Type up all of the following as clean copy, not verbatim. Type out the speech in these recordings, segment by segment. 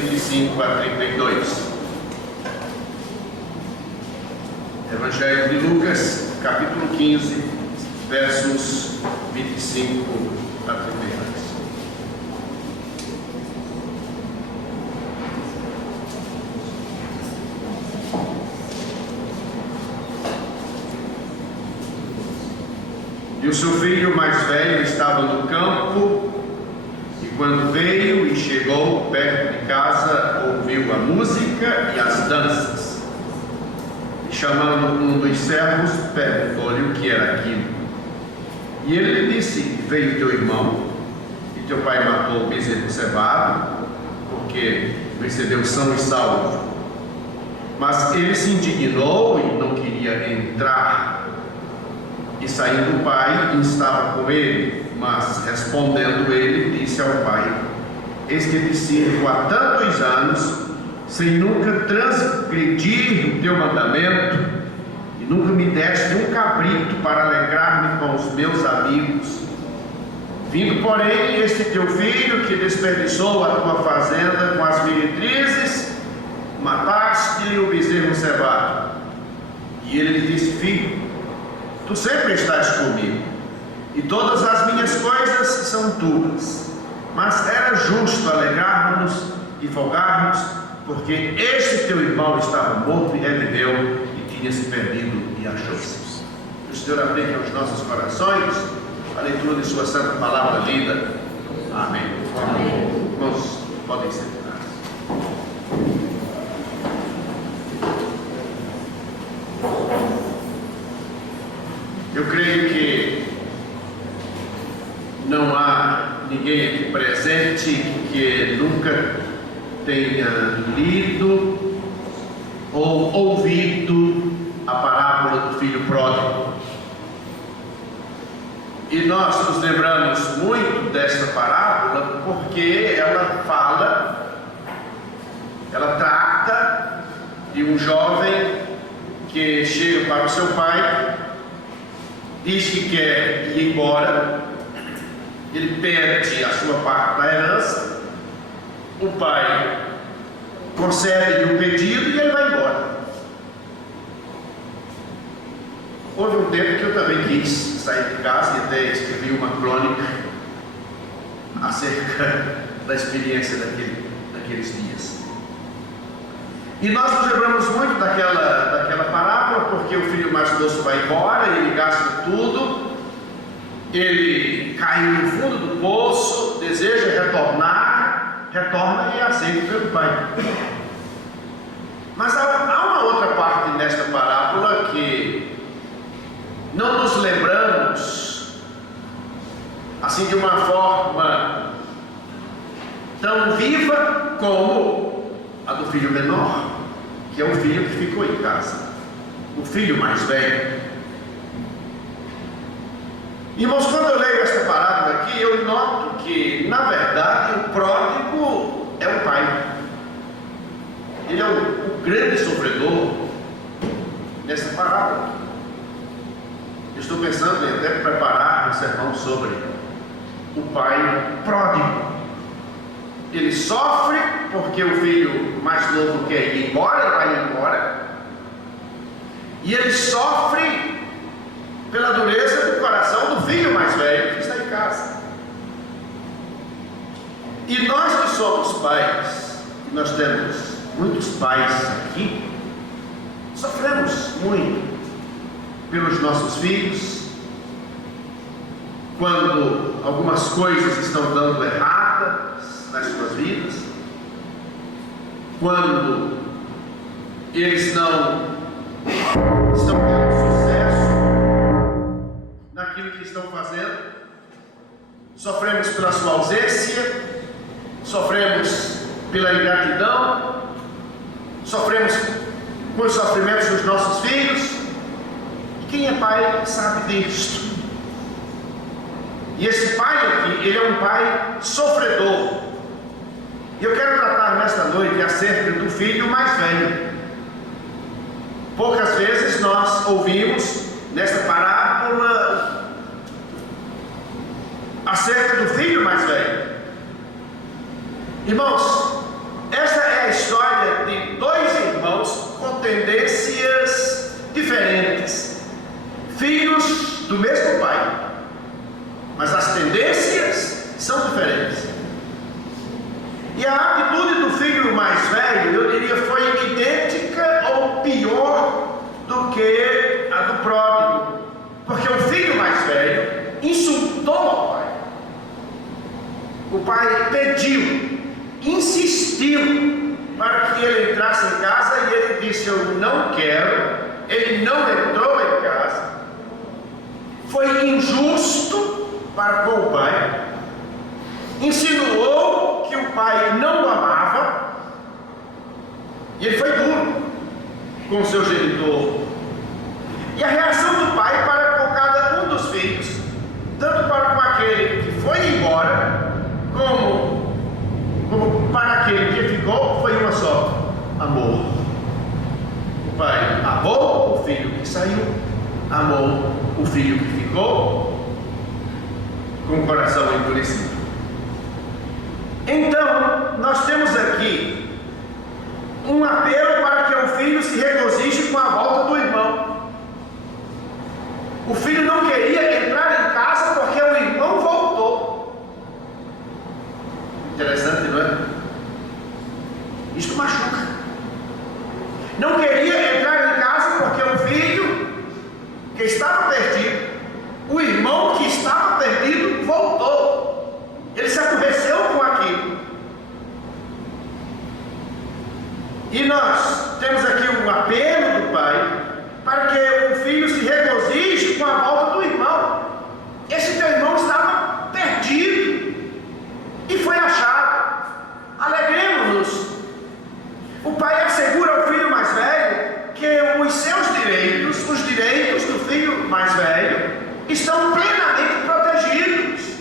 25 a 32. Evangelho de Lucas, capítulo 15, versos 25 a 32. E o seu filho mais velho estava no campo, e quando veio e chegou perto de casa, ouviu a música e as danças. E chamando um dos servos, perguntou-lhe o que era aquilo. E ele lhe disse: veio teu irmão, e teu pai matou o bezerro cevado, porque recebeu são e salvo. Mas ele se indignou e não queria entrar. E saindo o pai, estava com ele, mas respondendo ele, disse ao pai: eis que te sirvo há tantos anos, sem nunca transgredir o teu mandamento, e nunca me deste um cabrito para alegrar-me com os meus amigos. Vindo, porém, este teu filho, que desperdiçou a tua fazenda com as meretrizes, mataste-lhe o bezerro cevado. E ele lhe disse: filho, tu sempre estás comigo, e todas as minhas coisas são tuas. Mas era justo alegrarmos e folgarmos, porque este teu irmão estava morto e reviveu, e tinha se perdido e achou-se. Que o Senhor aplique aos nossos corações a leitura de sua santa palavra lida. Amém. Amém. Irmãos, podem sentar. Eu creio que não há ninguém aqui presente que nunca tenha lido ou ouvido a parábola do filho pródigo. E nós nos lembramos muito dessa parábola porque ela trata de um jovem que chega para o seu pai, diz que quer ir embora, ele perde a sua parte da herança, o pai concede-lhe o pedido e ele vai embora. Houve um tempo que eu também quis sair de casa e até escrevi uma crônica acerca da experiência daqueles dias. E nós nos lembramos muito daquela parábola, porque o filho mais moço vai embora, ele gasta tudo, ele caiu no fundo do poço, deseja retorna e é aceito pelo pai. Mas há uma outra parte nesta parábola que não nos lembramos assim de uma forma tão viva como a do filho menor, que é o filho que ficou em casa, o filho mais velho. Irmãos, quando eu leio esta parábola aqui, eu noto que, na verdade, o pródigo é o pai. Ele é o grande sofredor nessa parábola. Eu estou pensando em até preparar um sermão sobre o pai pródigo. Ele sofre porque o filho mais novo quer ir embora, ele vai embora. E ele sofre pela dureza do coração do filho mais velho que está em casa. E nós que somos pais, e nós temos muitos pais aqui, sofremos muito pelos nossos filhos, quando algumas coisas estão dando erradas nas suas vidas, quando eles não estão tendo sucesso naquilo que estão fazendo, sofremos pela sua ausência, sofremos pela ingratidão, sofremos com os sofrimentos dos nossos filhos. E quem é pai sabe disto. E esse pai aqui, ele é um pai sofredor. E eu quero tratar nesta noite acerca do filho mais velho. Poucas vezes nós ouvimos nesta parábola acerca do filho mais velho. Irmãos, esta do mesmo pai, mas as tendências são diferentes. E a atitude do filho mais velho, eu diria, foi idêntica ou pior do que a do pródigo, porque o filho mais velho insultou ao pai. O pai pediu, insistiu para que ele entrasse em casa e ele disse: eu não quero. Ele não entrou em casa. Foi injusto para com o pai. Insinuou que o pai não o amava. E ele foi duro com seu genitor. E a reação do pai para com cada um dos filhos, tanto para com aquele que foi embora, como para aquele que ficou, foi uma só: amor. O pai amou o filho que saiu, amou o filho que ficou, com o coração endurecido. Então, nós temos aqui um apelo para que o filho se regozije com a volta do irmão. O filho não queria entrar em casa porque o irmão voltou. Interessante, não é? Isso machuca. Não queria entrar em casa porque o filho que estava perdido, o irmão que estava perdido, voltou. Ele se aborreceu com aquilo. E nós temos aqui um apelo do pai para que o filho se regozije com a volta do irmão. Esse teu irmão estava perdido e foi achado. Alegremos-nos. O pai assegura ao filho mais velho que os seus direitos, os direitos do filho mais velho, estão plenamente protegidos.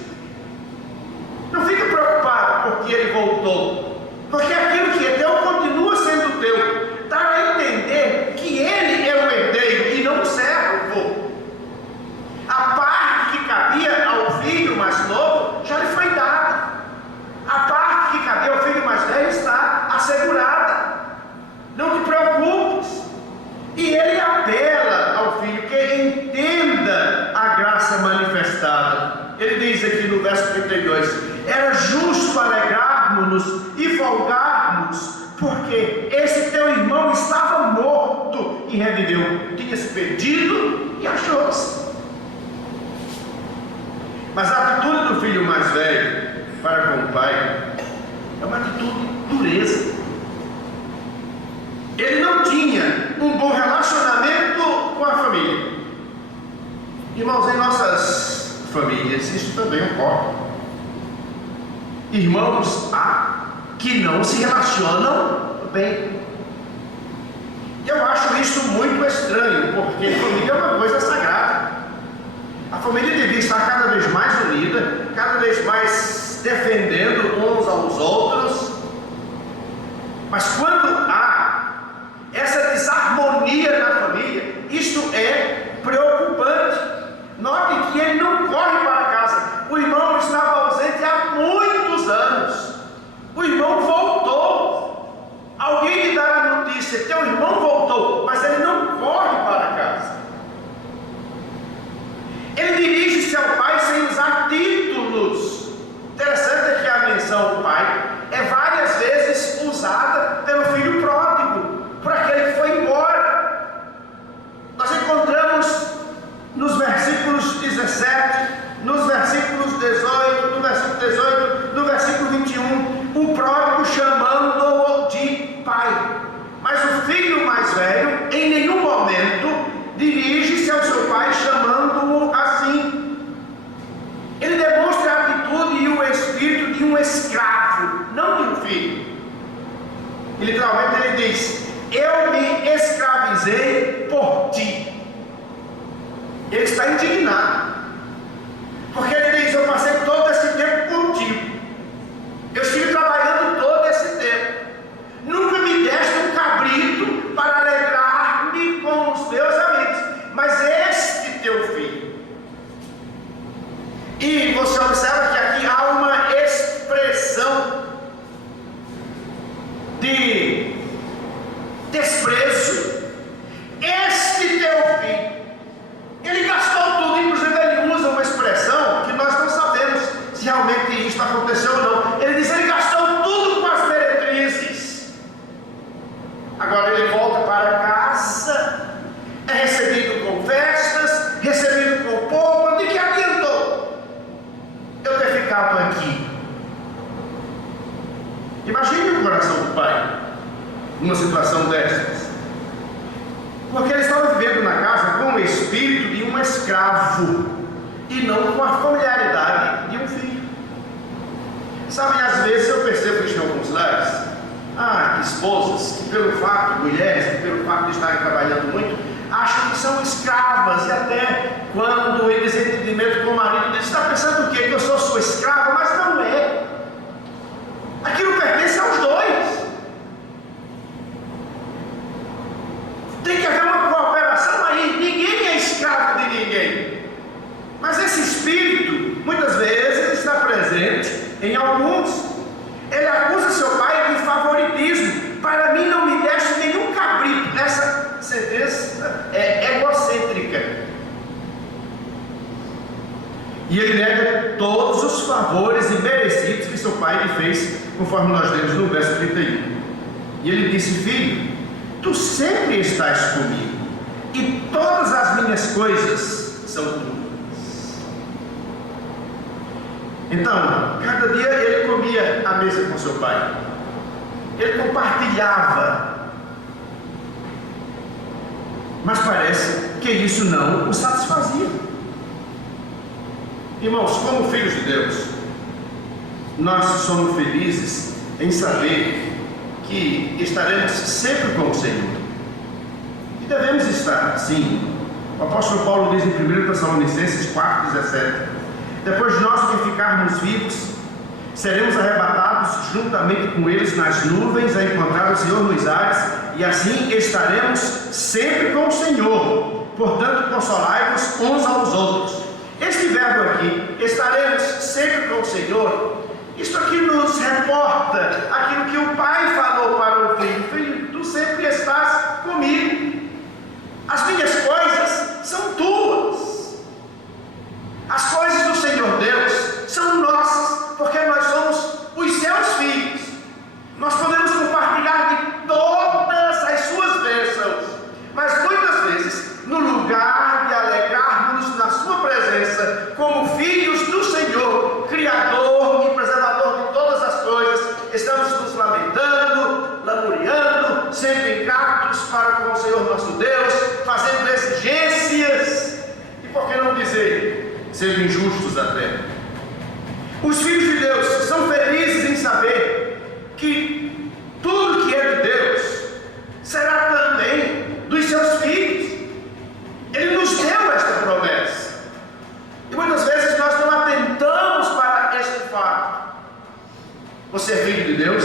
Não fique preocupado porque ele voltou, porque aquilo que é teu continua sendo teu. Dá a entender que ele é o herdeiro e não o servo. A parte que cabia ao filho mais novo já lhe foi dada. A parte que cabia ao filho mais velho está assegurada. Não te preocupes. E ele apela ao filho que entenda a graça manifestada. Ele diz aqui no verso 32: era justo alegrarmos-nos e folgarmos, porque esse teu irmão estava morto e reviveu, tinha se perdido e achou-se. Mas a atitude do filho mais velho para com o pai é uma atitude de dureza. Ele não tinha um bom relacionamento com a família. Irmãos, em nossas famílias isso também ocorre. Irmãos que não se relacionam bem. Eu acho isso muito estranho, porque família é uma coisa sagrada. A família devia estar cada vez mais unida, cada vez mais defendendo uns aos outros. Mas quando há essa desarmonia na família, isto é preocupante. Note que ele não corre para casa. O irmão estava ausente há muitos anos. O irmão voltou. Alguém lhe dá a notícia: teu irmão voltou, mas ele não corre para casa. Ele dirige-se ao pai sem usar títulos. Interessante é que a menção pai é várias vezes usada pelo filho pródigo, por aquele que foi embora. Nós encontramos nos versículos 17, nos versículos 18, no versículo 18, no versículo 21, o pródigo chamando-o de pai. Mas o filho mais velho, em nenhum momento, dirige-se ao seu pai chamando-o assim. Ele demonstra a atitude e o espírito de um escravo, não de um filho. E literalmente ele diz: eu me escravizei por ti. Ele está indignado, porque ele diz: eu passei todo esse tempo contigo, eu estive trabalhando todo esse tempo, nunca me deste um cabrito para alegrar-me com os meus amigos, mas este teu filho. E você observa que aqui há uma expressão de desprezo. Este teu filho, ele gastou tudo, inclusive Imagine o coração do pai numa situação dessas. Porque ele estava vivendo na casa com o espírito de um escravo e não com a familiaridade de um filho. Sabe, às vezes eu percebo isso em alguns lares. Esposas que pelo fato, mulheres que pelo fato de estarem trabalhando muito, acham que são escravas, e até quando eles têm entendimento com o marido, ele está pensando o quê? Que eu sou sua escrava, mas não é. Aquilo pertence aos dois. Tem que haver uma cooperação aí. Ninguém é escravo de ninguém. Mas esse espírito, muitas vezes, está presente em alguns. Ele acusa seu pai de favoritismo. Para mim não me deste nenhum cabrito. Essa sentença é egocêntrica. E ele nega todos os favores imerecidos que seu pai lhe fez, conforme nós lemos no verso 31. E ele disse: filho, tu sempre estás comigo, e todas as minhas coisas são tuas. Então, cada dia ele comia à mesa com seu pai. Ele compartilhava. Mas parece que isso não o satisfazia. Irmãos, como filhos de Deus, nós somos felizes em saber que estaremos sempre com o Senhor. E devemos estar, sim. O apóstolo Paulo diz em 1 Tessalonicenses 4,17: depois de nós que ficarmos vivos, seremos arrebatados juntamente com eles nas nuvens a encontrar o Senhor nos ares, e assim estaremos sempre com o Senhor. Portanto, consolai-vos uns aos outros. Este verbo aqui, estaremos sempre com o Senhor, isto aqui nos reporta aquilo que o pai falou para o filho: filho, tu sempre estás comigo, as minhas coisas são tuas, as coisas do Senhor Deus são nossas, porque nós somos os seus filhos. Nós podemos compartilhar de todas as suas bênçãos, mas muitas vezes, no lugar de alegrarmos na sua presença como filhos do Senhor, Criador e preservador de todas as coisas, estamos nos lamentando, lamuriando, sendo ingratos para com o Senhor nosso Deus, fazendo exigências, e por que não dizer, sendo injustos até. Os filhos de Deus são felizes em saber que tudo que é de Deus será também dos seus filhos. Ele nos deu esta promessa, e muitas vezes nós não atentamos para este fato. Você é filho de Deus?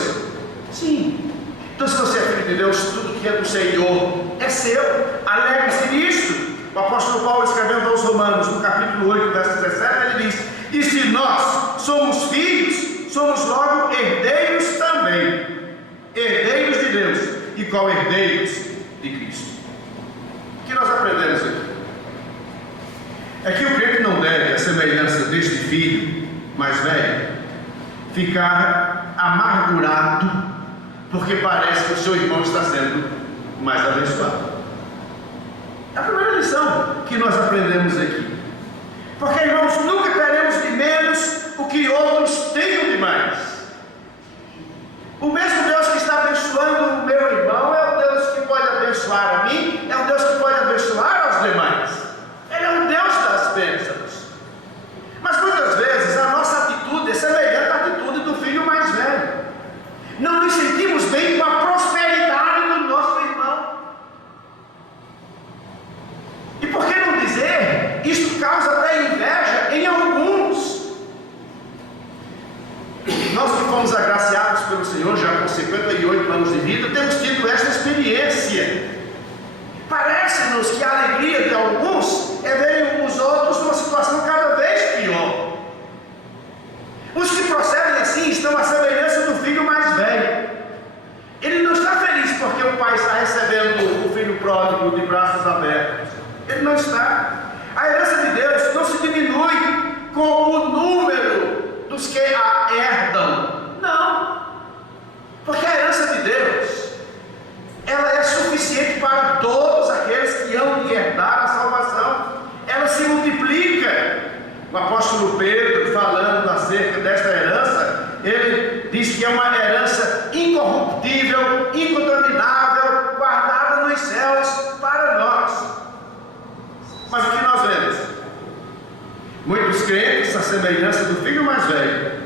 Sim. Então, se você é filho de Deus, tudo que é do Senhor é seu. Alegre-se nisto. O apóstolo Paulo, escrevendo aos Romanos, no capítulo 8, verso 17, ele diz: e se nós somos filhos, somos logo herdeiros também, herdeiros de Deus e co-herdeiros de Cristo. O que nós aprendemos aqui? É que o crente não deve, à semelhança deste filho mais velho, ficar amargurado porque parece que o seu irmão está sendo mais abençoado. É a primeira lição que nós aprendemos aqui. Porque, irmãos, nunca teremos de menos o que outros tenham de mais. O mesmo Deus que está abençoando o meu irmão é o Deus que pode abençoar a mim, é o Deus que pode abençoar aos demais. Ele é o Deus das bênçãos. Mas muitas vezes a nossa atitude é semelhante à atitude do filho mais velho. Não nos sentimos bem com a prosperidade do nosso irmão. E por que não dizer, isto causa até inveja em alguns. Nós que fomos agraciados pelo Senhor já com 58 anos de vida, temos tido esta experiência. Parece-nos que a alegria de alguns é verem os outros numa situação cada vez pior. Os que procedem assim estão à semelhança do filho mais velho. Ele não está feliz porque o pai está recebendo o filho pródigo de braços abertos. Ele não está. A herança de Deus não se diminui com o número dos que a herdam. Não. Porque a herança de Deus, ela é suficiente para todos aqueles que hão de herdar a salvação. Ela se multiplica. O apóstolo Pedro, falando acerca desta herança, ele diz que é uma herança os crentes, a semelhança do filho mais velho,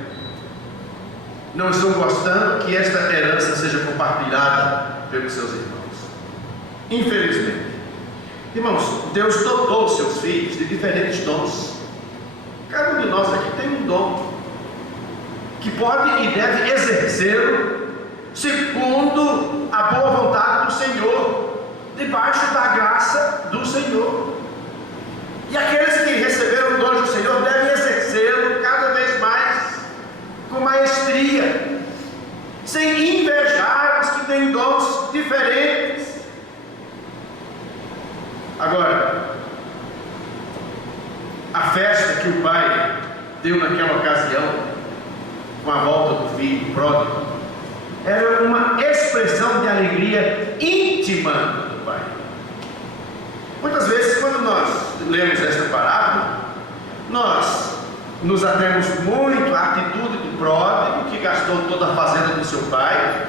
não estão gostando que esta herança seja compartilhada pelos seus irmãos. Infelizmente, irmãos, Deus dotou os seus filhos de diferentes dons. Cada um de nós aqui tem um dom que pode e deve exercê-lo segundo a boa vontade do Senhor, debaixo da graça do Senhor. E aqueles que receberam o dom do Senhor devem exercê-lo cada vez mais com maestria, sem invejar os que têm dons diferentes. Agora, a festa que o pai deu naquela ocasião, com a volta do filho pródigo, era uma expressão de alegria íntima do pai. Muitas vezes, quando nós lemos esta parábola, nós nos atemos muito à atitude do pródigo, que gastou toda a fazenda do seu pai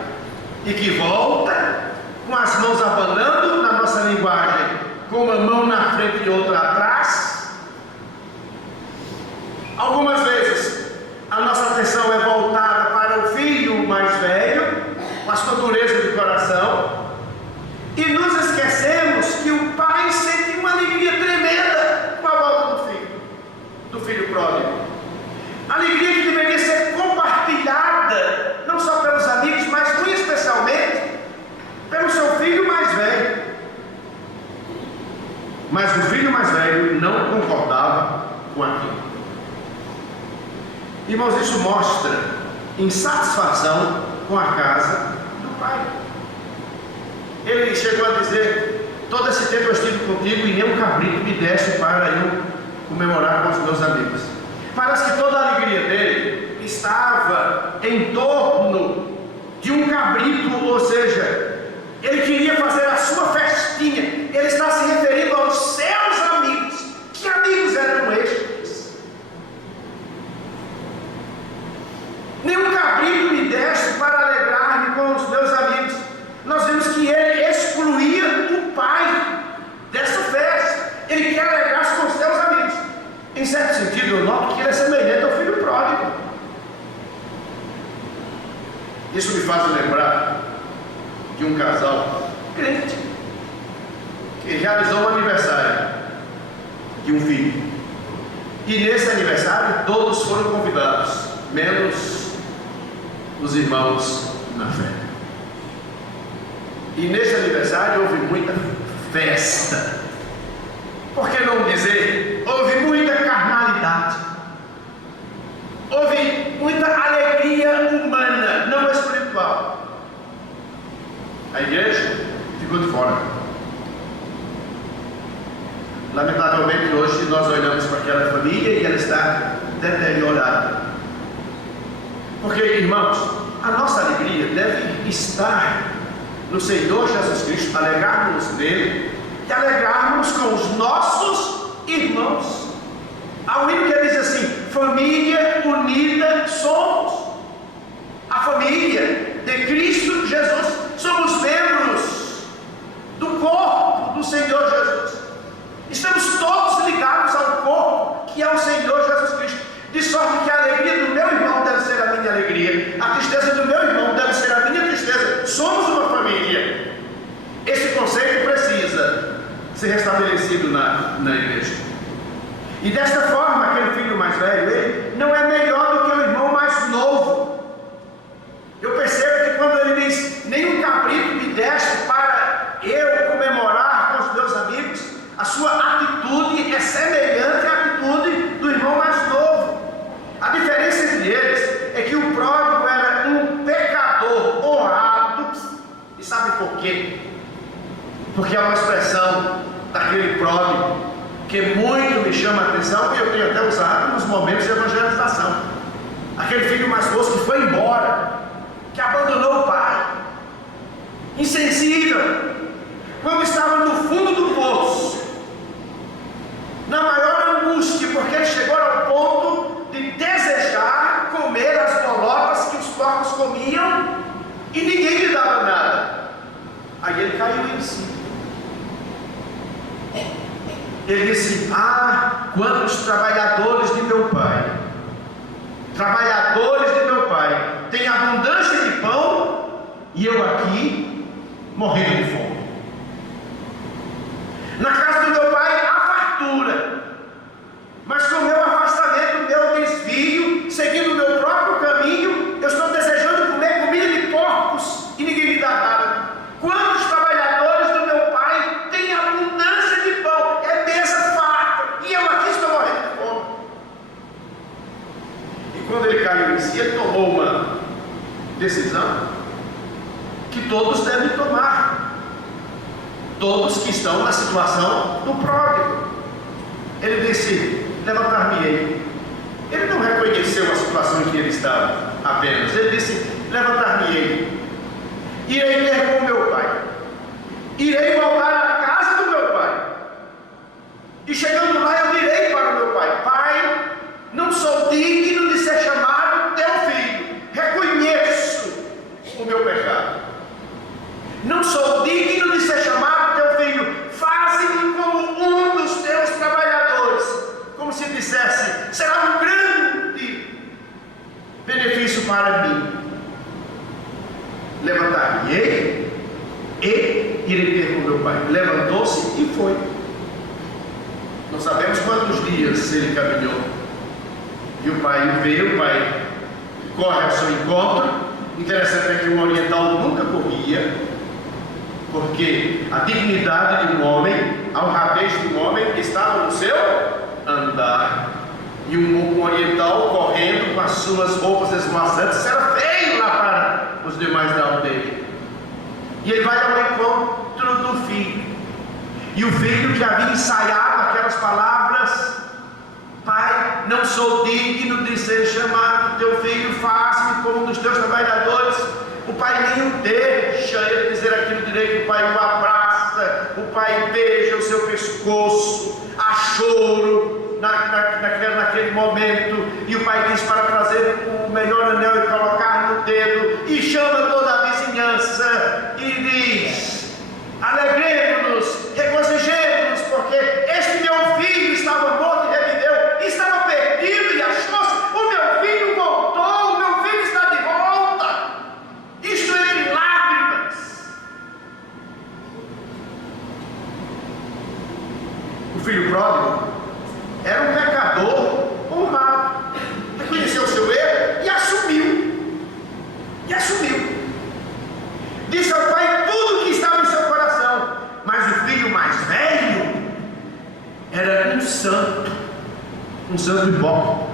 e que volta com as mãos abanando, na nossa linguagem, com uma mão na frente e outra atrás. Algumas vezes a nossa atenção é voltada para o filho mais velho, com a sua dureza de coração, e nos esquecemos que o pai sente uma alegria tremenda com a volta do filho pródigo. Alegria que deveria ser compartilhada, não só pelos amigos, mas muito especialmente pelo seu filho mais velho. Mas o filho mais velho não concordava com aquilo. Irmãos, isso mostra insatisfação com a casa do pai. Ele chegou a dizer: todo esse tempo eu estive contigo e nem um cabrito me deste para eu comemorar com os meus amigos. Parece que toda a alegria dele estava em torno de um cabrito, ou seja, ele queria fazer a sua festinha. Ele está se referindo aos seus amigos. Que amigos eram estes? Nenhum cabrito me deste para alegrar-me com os meus amigos. Nós vemos que ele excluía o pai dessa festa. Ele quer alegrar-se com os seus amigos. Em certo sentido, eu noto que ele é semelhante ao filho pródigo. Isso me faz lembrar de um casal crente que realizou um aniversário de um filho. E nesse aniversário todos foram convidados, menos os irmãos na fé. E nesse aniversário houve muita festa. Por que não dizer, houve muita carnalidade, houve muita alegria humana, não espiritual. A igreja ficou de fora. Lamentavelmente hoje nós olhamos para aquela família e ela está deteriorada. Porque, irmãos, a nossa alegria deve estar no Senhor Jesus Cristo, alegrarmos nele e alegrarmos com os nossos irmãos. Há um hino que diz assim: família unida somos. A família de Cristo Jesus. Somos membros do corpo do Senhor Jesus. Estamos todos ligados ao corpo que é o Senhor Jesus Cristo. De sorte que a alegria do meu irmão deve ser a minha alegria, a tristeza do meu irmão deve ser a minha tristeza. Somos uma família. Esse conceito precisa ser restabelecido na igreja. E desta forma, aquele filho mais velho, ele não é melhor do que o irmão mais novo. Eu percebo que quando ele diz: nenhum cabrito me deste para eu comemorar com os meus amigos, a sua atitude é semelhante à atitude do irmão mais novo. A diferença entre eles é que o pródigo era um pecador honrado. E sabe por quê? Porque é uma expressão daquele pródigo que muito me chama a atenção, e eu tenho até usado nos momentos de evangelização. Aquele filho mais moço que foi embora, que abandonou o pai, insensível, quando estava no fundo do poço, na maior angústia, porque ele chegou ao ponto de desejar comer as bolotas que os porcos comiam e ninguém lhe dava nada. Aí ele caiu em si. Ele disse: ah, quantos trabalhadores de meu pai, têm abundância de pão, e eu aqui morrendo de fome. Na casa do meu pai há fartura, mas com o meu afastamento, o meu desvio, seguindo o meu próprio caminho, eu estou desejando comer comida de porcos e ninguém me dá nada. Quantos trabalhadores do meu pai têm abundância de pão, é mesa farta, e eu aqui estou morrendo de fome. E quando ele caiu em si, ele tomou uma decisão que todos devem tomar. Todos que estão na situação do pródigo. Ele disse: levantar-me-ei. Ele não reconheceu a situação em que ele estava apenas. Ele disse: levantar-me-ei. Irei ter com meu pai. Irei voltar à casa do meu pai. E chegando lá, eu direi para o meu pai: pai, não sou digno de ser chamado teu filho. Reconheço o meu pecado. Não sou digno de ser chamado teu filho. Faze-me como um dos teus trabalhadores. Como se dissesse: será um grande benefício para mim. Levantar-me-ei e irei ter com meu pai. Levantou-se e foi. Não sabemos quantos dias ele caminhou. E o pai veio, o pai corre ao seu encontro. Interessante é que o oriental nunca corria, porque a dignidade de um homem, a honradez de um homem estava no seu andar. E um oriental correndo com as suas roupas esvoaçantes era feio lá para os demais da aldeia. E ele vai ao encontro do filho. E o filho que havia ensaiado aquelas palavras: pai, não sou digno de ser chamado teu filho, faz-me como um dos teus trabalhadores. O pai nem o deixa ele dizer aquilo direito. O pai o abraça, o pai beija o seu pescoço, há choro naquele momento. E o pai diz para trazer o melhor anel e colocar no dedo, e chama toda a vizinhança e diz: alegremos-nos, regozijemos-nos, porque este meu filho estava morto e reviveu, estava perdido e achou-se. O meu filho voltou, o meu filho está de volta. Isto entre lágrimas. O filho pródigo era um pecador honrado, reconheceu o seu erro e assumiu. Disse ao pai tudo o que estava em seu coração. Mas o filho mais velho era um santo hipócrita.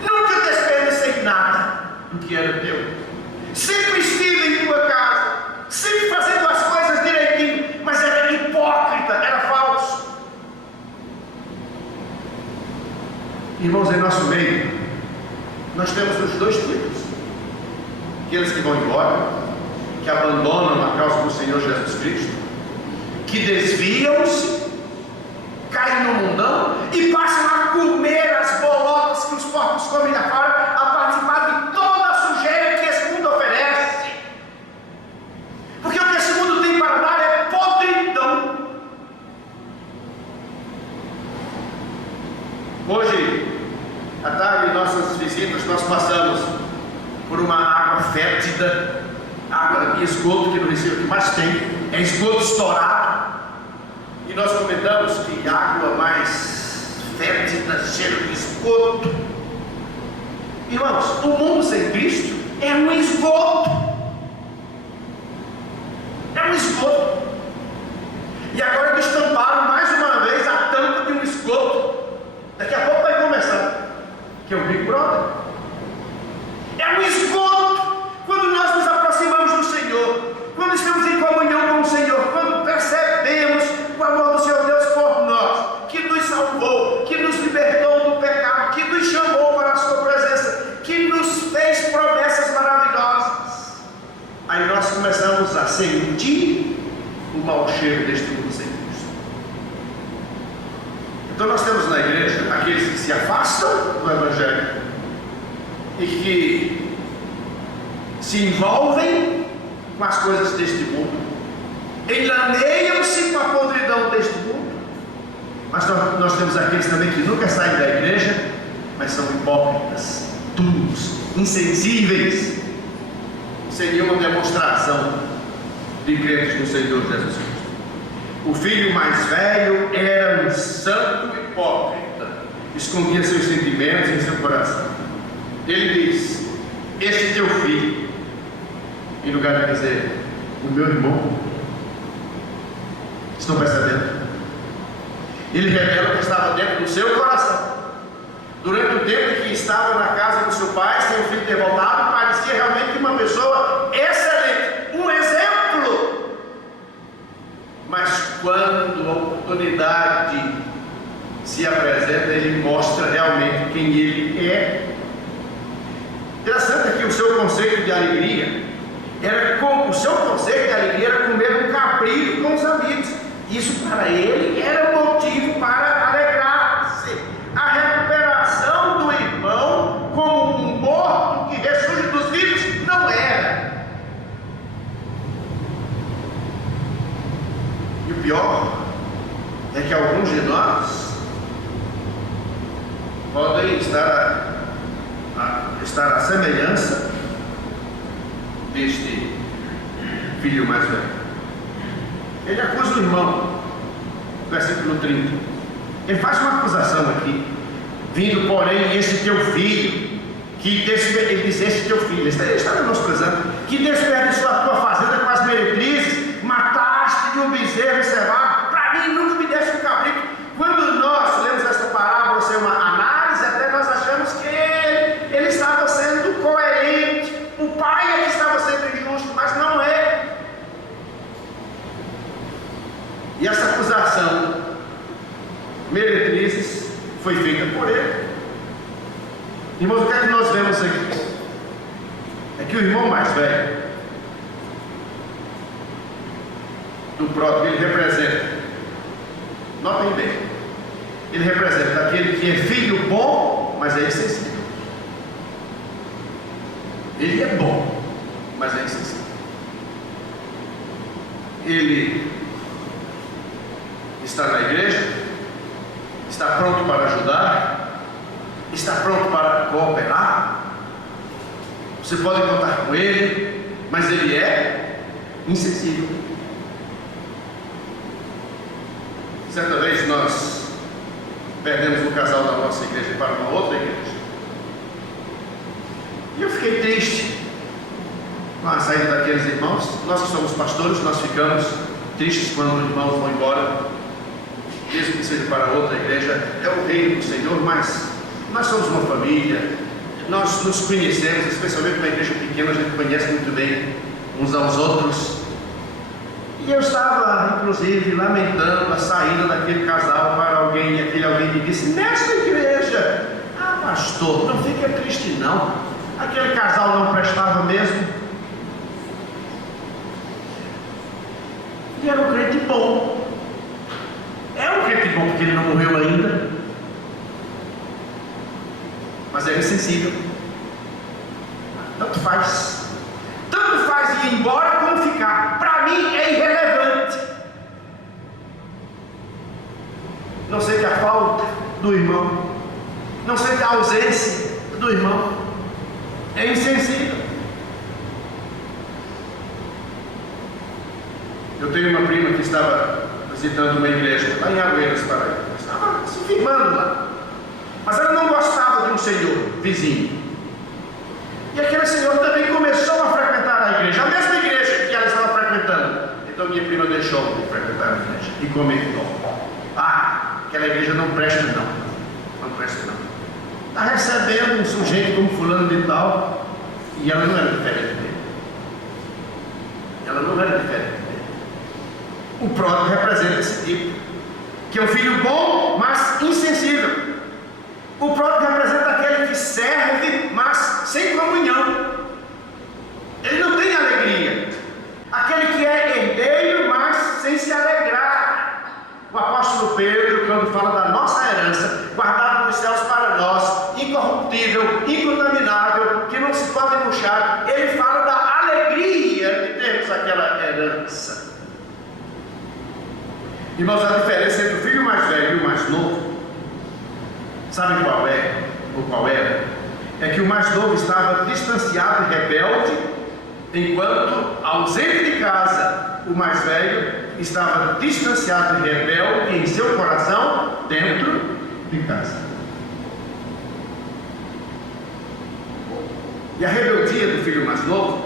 Nunca desperdicei nada do que era teu. Sempre estive em tua casa, sempre fazendo as coisas direitinho, mas era hipócrita, era falso. Irmãos, em nosso meio, nós temos os dois tipos: aqueles que vão embora, que abandonam a causa do Senhor Jesus Cristo, que desviam-se, caem no mundão e passam a comer as bolotas que os porcos comem lá fora, a participar de toda a sujeira que esse mundo oferece. Porque o que esse mundo tem para dar é podridão. Hoje, à tarde, em nossas visitas, nós passamos por uma água fétida, água de esgoto, que no Recife o que mais tem é esgoto estourado. E nós comentamos que água mais fétida, cheira de esgoto. Irmãos, o mundo sem Cristo é um esgoto. É um esgoto. E agora destamparam mais uma vez a tampa de um esgoto. Daqui a pouco vai começar, que é o Big Brother. É um esgoto. Quando nós nos aproximamos do Senhor, quando estamos em comunhão com o Senhor, quando percebemos o amor do Senhor Deus por nós, que nos salvou, que nos libertou do pecado, que nos chamou para a sua presença, que nos fez promessas maravilhosas, aí nós começamos a sentir o mau cheiro deste mundo sem Cristo. Então nós temos na igreja aqueles que se afastam do Evangelho e que se envolvem com as coisas deste mundo, enganeiam-se com a podridão deste mundo Mas nós temos aqueles também que nunca saem da igreja, mas são hipócritas, duros, insensíveis, sem nenhuma demonstração de crentes no Senhor Jesus Cristo. O filho mais velho era um santo hipócrita, escondia seus sentimentos em seu coração. Ele diz: este teu filho, em lugar de dizer o meu irmão. Estão percebendo? Ele revela o que estava dentro do seu coração. Durante o tempo em que estava na casa do seu pai, sem o filho ter voltado, parecia realmente uma pessoa excelente, um exemplo. Mas quando a oportunidade se apresenta, ele mostra realmente quem ele é. Interessante é que o seu conceito de alegria era comer um cabrito com os amigos. Isso para ele era motivo para alegrar-se. A recuperação do irmão como um morto que ressurge dos vivos não era. E o pior é que alguns de nós podem estar à semelhança deste filho mais velho. Ele acusa o irmão, versículo 30. Ele faz uma acusação aqui: vindo, porém, este teu filho, ele diz: este teu filho, ele está menosprezando, que desperdiçou a tua fazenda com as meretrizes, mataste-lhe um bezerro cevado, para mim nunca me deste um cabrito. Quando nós lemos esta parábola sem uma análise, até nós achamos que ele estava sendo coerente, o pai é que estava sendo injusto, mas não é. E essa acusação, meretrizes, foi feita por ele. Irmãos, o que é que nós vemos aqui? É que o irmão mais velho do pródigo, ele representa, notem bem, ele representa aquele que é filho bom, mas é insensível. Ele é bom, mas é insensível. Ele está na igreja, está pronto para ajudar, está pronto para cooperar. Você pode contar com ele, mas ele é insensível. Certa vez nós perdemos um casal da nossa igreja para uma outra igreja, e eu fiquei triste com a saída daqueles irmãos. Nós que somos pastores, nós ficamos tristes quando os irmãos vão embora, mesmo que seja para outra igreja. É o reino do Senhor, mas nós somos uma família, nós nos conhecemos, especialmente uma igreja pequena, a gente conhece muito bem uns aos outros. E eu estava, inclusive, lamentando a saída daquele casal para alguém, e aquele alguém me disse: nesta igreja, pastor, não fica triste não, aquele casal não prestava mesmo. E era um crente bom. É um crente bom porque ele não morreu ainda, mas era insensível. Tanto faz ir embora como ficar. Para mim é irrelevante. Não sente a falta do irmão, não sente a ausência do irmão, é insensível. Eu tenho uma prima que estava visitando uma igreja lá em Arueiras, Paraíba. Estava se firmando lá, mas ela não gostava de um senhor vizinho, e aquele senhor também começou a frequentar a igreja, a mesma igreja que ela estava frequentando. Então minha prima deixou de frequentar a igreja e comentou: aquela igreja não presta não presta não. Está recebendo um sujeito como fulano de tal, e ela não era diferente dele. O pródigo representa esse tipo, que é um filho bom, mas insensível. O pródigo representa aquele que serve, mas sem comunhão. Ele não tem alegria. Aquele que é herdeiro, mas sem se alegrar. O apóstolo Pedro, quando fala da nossa herança, guardada nos céus para nós, incorruptível, incontaminável, que não se pode murchar, ele fala da alegria de termos aquela herança. Irmãos, a diferença entre o filho mais velho e o mais novo, sabe qual é? Ou qual era? É que o mais novo estava distanciado e rebelde, enquanto, ausente de casa, o mais velho estava distanciado e rebelde em seu coração, dentro de casa. E a rebeldia do filho mais novo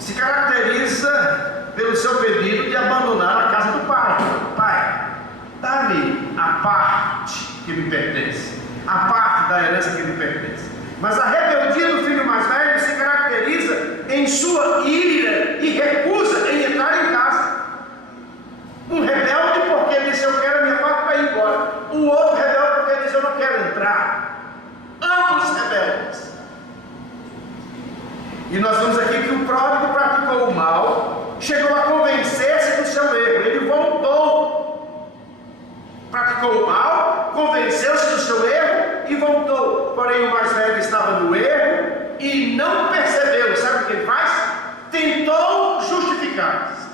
se caracteriza pelo seu pedido de abandonar a casa do pai. Pai, dá-me a parte que me pertence, a parte da herança que me pertence. Mas a rebeldia do filho mais velho se caracteriza em sua ira e recusa em entrar em casa. Um rebelde porque ele disse: eu quero a minha parte para ir embora. O outro rebelde porque ele disse: eu não quero entrar. Ambos rebeldes. E nós vemos aqui que o pródigo praticou o mal, chegou a convencer-se do seu erro. Ele voltou, praticou o mal, convenceu-se do seu erro e voltou. Porém o mais velho estava no erro e não percebeu. Sabe o que ele faz? Tentou justificar-se.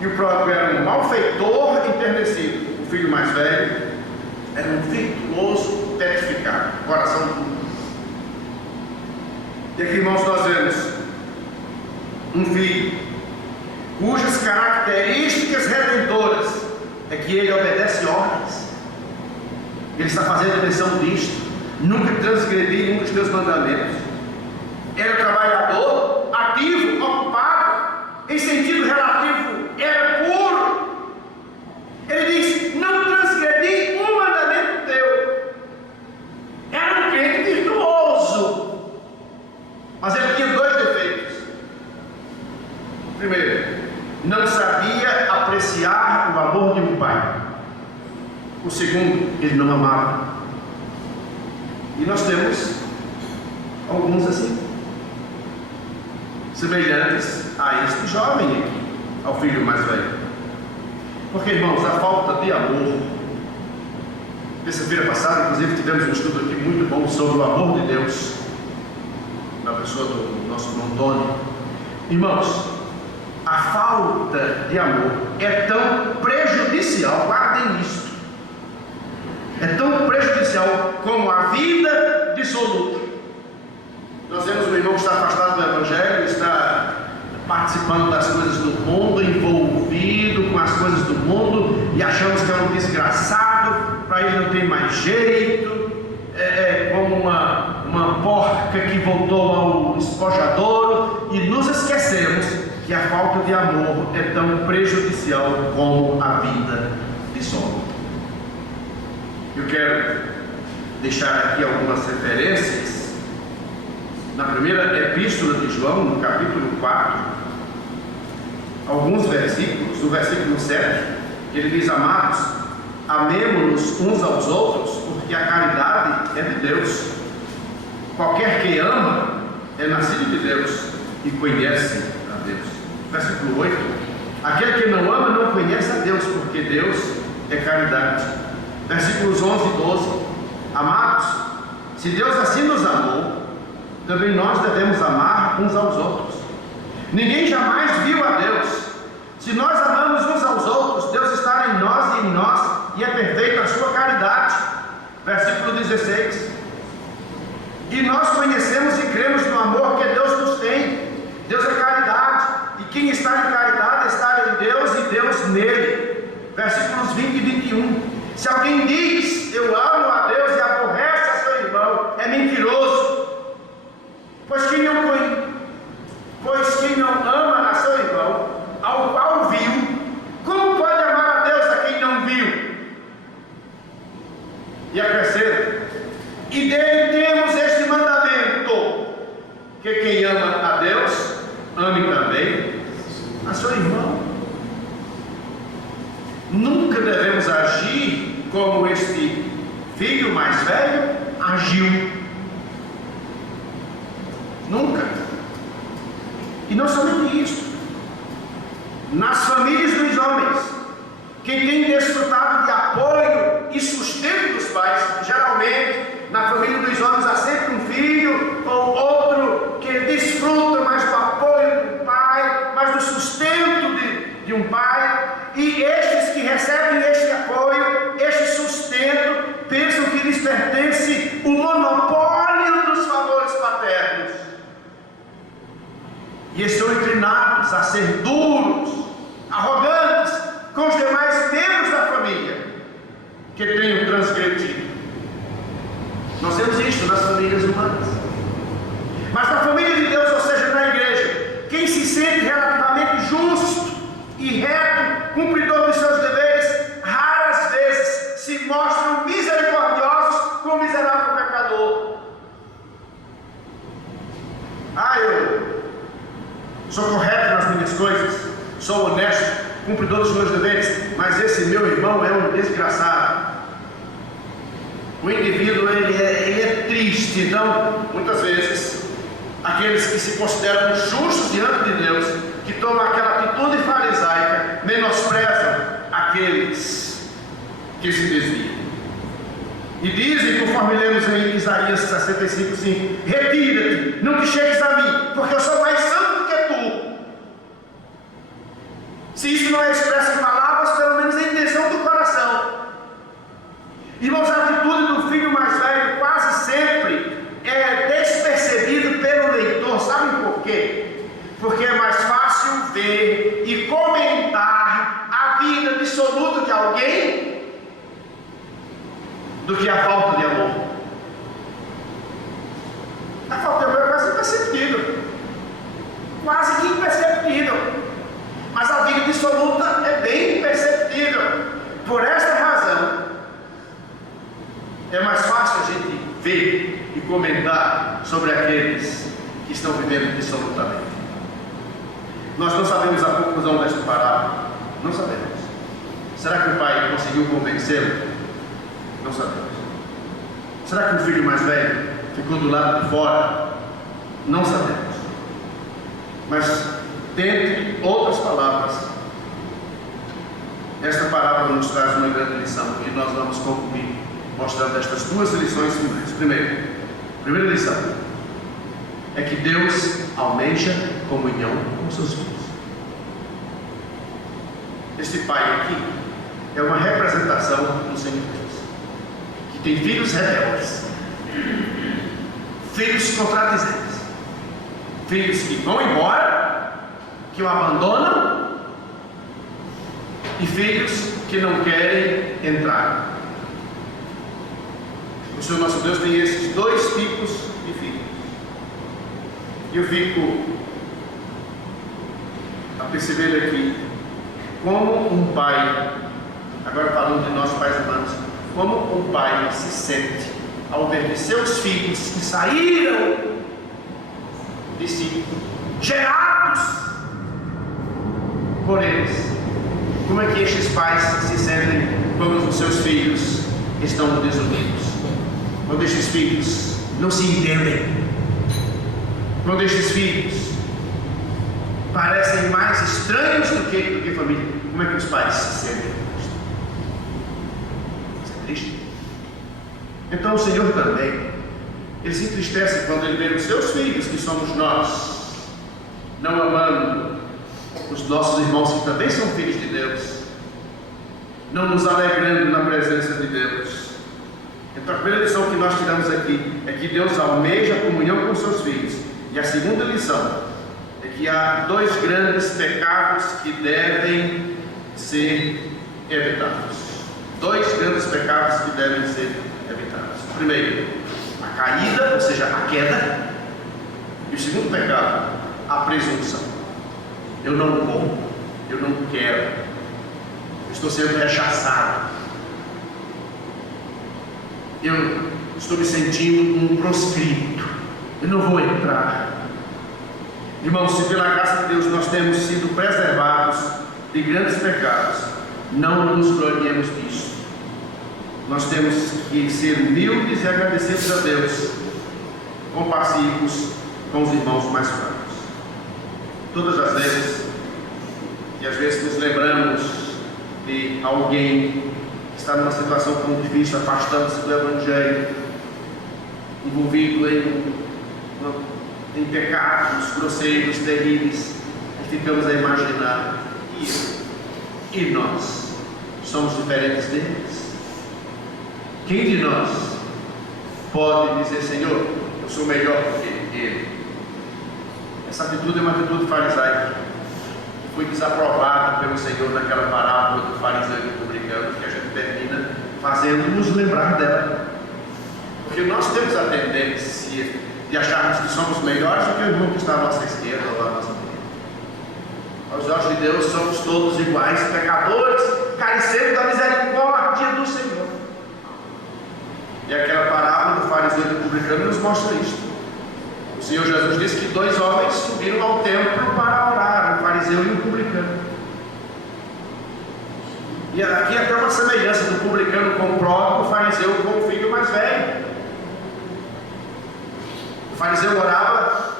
E o pródigo era um malfeitor enternecido. O filho mais velho era um virtuoso petrificado, coração duro. E aqui, irmãos, nós vemos um filho cujas características redentoras é que ele obedece ordens. Ele está fazendo menção disto: nunca transgredi um dos teus mandamentos. Era trabalhador, ativo, ocupado, em sentido relativo, era puro. Ele diz: não transgredi um mandamento teu. Era um crente virtuoso, mas ele tinha dois defeitos. Primeiro, não sabia apreciar o amor de um pai. O segundo, ele não amava. E nós temos alguns assim, semelhantes a este jovem aqui, ao filho mais velho. Porque, irmãos, a falta de amor. Terça-feira passada, inclusive, tivemos um estudo aqui muito bom sobre o amor de Deus, na pessoa do nosso irmão Tony. Irmãos, a falta de amor é tão prejudicial, guardem isto, é tão prejudicial como a vida dissoluta. Nós vemos um irmão que está afastado do Evangelho, está participando das coisas do mundo, envolvido com as coisas do mundo, e achamos que é um desgraçado, para ele não tem mais jeito, é como uma porca que voltou ao espojadouro, e nos esquecemos que a falta de amor é tão prejudicial como a vida dissoluta. Eu quero deixar aqui algumas referências. Na primeira epístola de João, no capítulo 4, alguns versículos, no versículo 7, ele diz: amados, amemo-nos uns aos outros, porque a caridade é de Deus. Qualquer que ama é nascido de Deus e conhece a Deus. Versículo 8: aquele que não ama não conhece a Deus, porque Deus é caridade. Versículos 11 e 12: amados, se Deus assim nos amou, também nós devemos amar uns aos outros. Ninguém jamais viu a Deus. Se nós amamos uns aos outros, Deus está em nós e em nós, e é perfeita a sua caridade. Versículo 16: e nós conhecemos e cremos no amor que Deus nos tem. Deus é caridade, e quem está em caridade está em Deus e Deus nele. Versículos 20 e 21: se alguém diz eu amo a Deus e aborrece a seu irmão, é mentiroso. Pois quem não ama a seu irmão, ao qual viu, como pode amar a Deus a quem não viu? E acrescenta: e dele temos este mandamento, que quem ama a Deus, ame também a seu irmão. Nunca devemos agir como este filho mais velho agiu. Nunca. E não somente isso. Nas famílias dos homens, quem tem desfrutado de apoio e sustento dos pais, geralmente na família dos homens há sempre um filho ou outro que desfruta mais do apoio do pai, mais do sustento de um pai. e estão inclinados a ser duros, arrogantes com os demais membros da família que tenham transgredido. Nós temos isso nas famílias humanas, mas na família de Deus, ou seja, na igreja, quem se sente relativamente justo e reto, cumpridor dos seus deveres, raras vezes se mostram misericordiosos com o miserável pecador. Eu sou correto nas minhas coisas, sou honesto, cumpridor dos meus deveres, mas esse meu irmão é um desgraçado. O indivíduo ele é triste. Então, muitas vezes, aqueles que se consideram justos diante de Deus, que tomam aquela atitude farisaica, menosprezam aqueles que se desviam. E dizem, conforme lemos em Isaías 65:5: retira-te, não te chegues a mim, porque eu sou mais santo do que tu. Se isso não é expresso em palavras, pelo menos em intenção do coração. Irmãos, a atitude do filho mais velho quase sempre é despercebido pelo leitor. Sabem por quê? Porque é mais fácil ver e comentar a vida dissoluta de alguém do que a falta de amor. A falta de amor é quase imperceptível, quase que imperceptível, mas a vida dissoluta é bem imperceptível. Por esta razão, é mais fácil a gente ver e comentar sobre aqueles que estão vivendo dissolutamente. Nós não sabemos a conclusão desta parábola. Não sabemos. Será que o pai conseguiu convencê-lo? Não sabemos. Será que o filho mais velho ficou do lado de fora? Não sabemos. Mas, dentre outras palavras, esta parábola nos traz uma grande lição e nós vamos concluir mostrando estas duas lições finais. Primeira lição é que Deus almeja comunhão com seus filhos. Este pai aqui é uma representação do Senhor Jesus, que tem filhos rebeldes, filhos contradizentes, filhos que vão embora, que o abandonam, e filhos que não querem entrar. O Senhor nosso Deus tem esses dois tipos de filhos. E eu fico a perceber aqui como um pai, agora falando de nós pais humanos, como um pai se sente ao ver que seus filhos que saíram de si, gerados por eles, como é que estes pais se sentem quando os seus filhos estão desunidos? Quando estes filhos não se entendem, quando estes filhos parecem mais estranhos do que família, como é que os pais se sentem? Isso é triste. Então o Senhor também, Ele se entristece quando Ele vê os seus filhos, que somos nós, não amando os nossos irmãos que também são filhos de Deus, não nos alegrando na presença de Deus. Então a primeira lição que nós tiramos aqui é que Deus almeja a comunhão com seus filhos. E a segunda lição é que há dois grandes pecados que devem ser evitados. Dois grandes pecados que devem ser evitados. Primeiro, a caída, ou seja, a queda. E o segundo pecado, a presunção. Eu não vou, eu não quero, eu estou sendo rechaçado, eu estou me sentindo um proscrito, eu não vou entrar. Irmãos, se pela graça de Deus nós temos sido preservados de grandes pecados, não nos gloriemos disso. Nós temos que ser humildes e agradecidos a Deus, compassivos com os irmãos mais fracos. Todas as vezes, e às vezes nos lembramos de alguém que está numa situação tão difícil, afastando-se do Evangelho, envolvido em pecados grosseiros, terríveis, e ficamos a imaginar, e nós somos diferentes deles? Quem de nós pode dizer, Senhor, eu sou melhor do que ele? Essa atitude é uma atitude farisaica. Foi desaprovada pelo Senhor naquela parábola do fariseu e do publicano, que a gente termina fazendo-nos lembrar dela. Porque nós temos a tendência de acharmos que somos melhores do que o irmão que está à nossa esquerda ou à nossa direita. Aos olhos de Deus somos todos iguais, pecadores, carecendo da misericórdia do Senhor. E aquela parábola do fariseu e do publicano nos mostra isto. O Senhor Jesus disse que 2 homens subiram ao templo para orar, o fariseu e o publicano. E aqui até uma semelhança do publicano com o próprio, o fariseu com o filho mais velho. O fariseu orava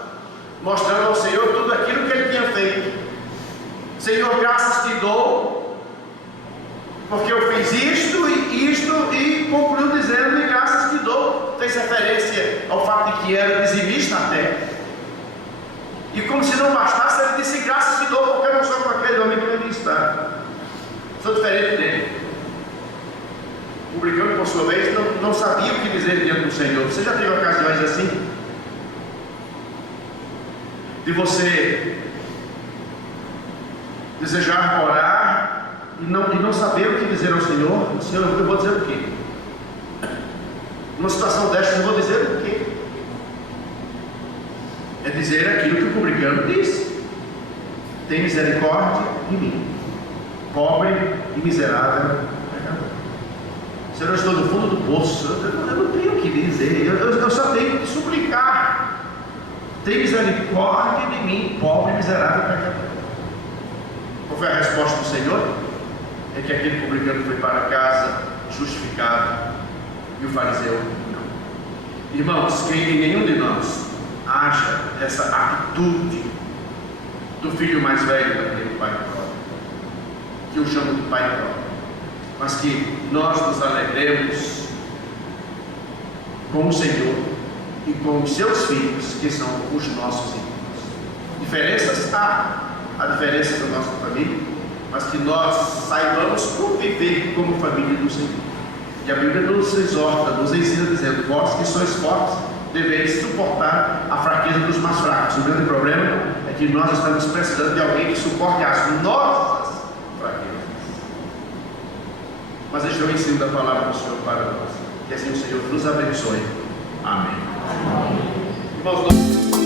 mostrando ao Senhor tudo aquilo que ele tinha feito. Senhor, graças te dou, porque eu fiz isto e isto, e concluiu dizendo, e graças te dou. Fez referência ao fato de que era dizimista até. E como se não bastasse, ele disse, graças te dou, porque eu não sou com aquele homem que ali está. Sou diferente dele. O publicano, por sua vez, não sabia o que dizer diante do Senhor. Você já teve ocasiões assim? De você desejar orar e não saber o que dizer ao Senhor. Senhor, eu vou dizer o quê? Numa situação desta, eu vou dizer o quê? É dizer aquilo que o publicano disse: tem misericórdia de mim, pobre e miserável pecador. Senhor, eu estou no fundo do poço, eu não tenho o que dizer, eu só tenho que suplicar. Tem misericórdia de mim, pobre e miserável pecador. Qual foi a resposta do Senhor? É que aquele publicano foi para casa justificado e o fariseu não. Irmãos, que em nenhum de nós haja essa atitude do filho mais velho daquele pai próprio, que eu chamo de pai próprio, mas que nós nos alegremos com o Senhor e com os seus filhos, que são os nossos irmãos. Diferenças há diferença da nossa família, mas que nós saibamos conviver como família do Senhor. E a Bíblia nos exorta, nos ensina dizendo: vós que sois fortes, deveis suportar a fraqueza dos mais fracos. O grande problema é que nós estamos precisando de alguém que suporte as nossas fraquezas. Mas este é o ensino da palavra do Senhor para nós. Que assim o Senhor nos abençoe. Amém. Irmãos,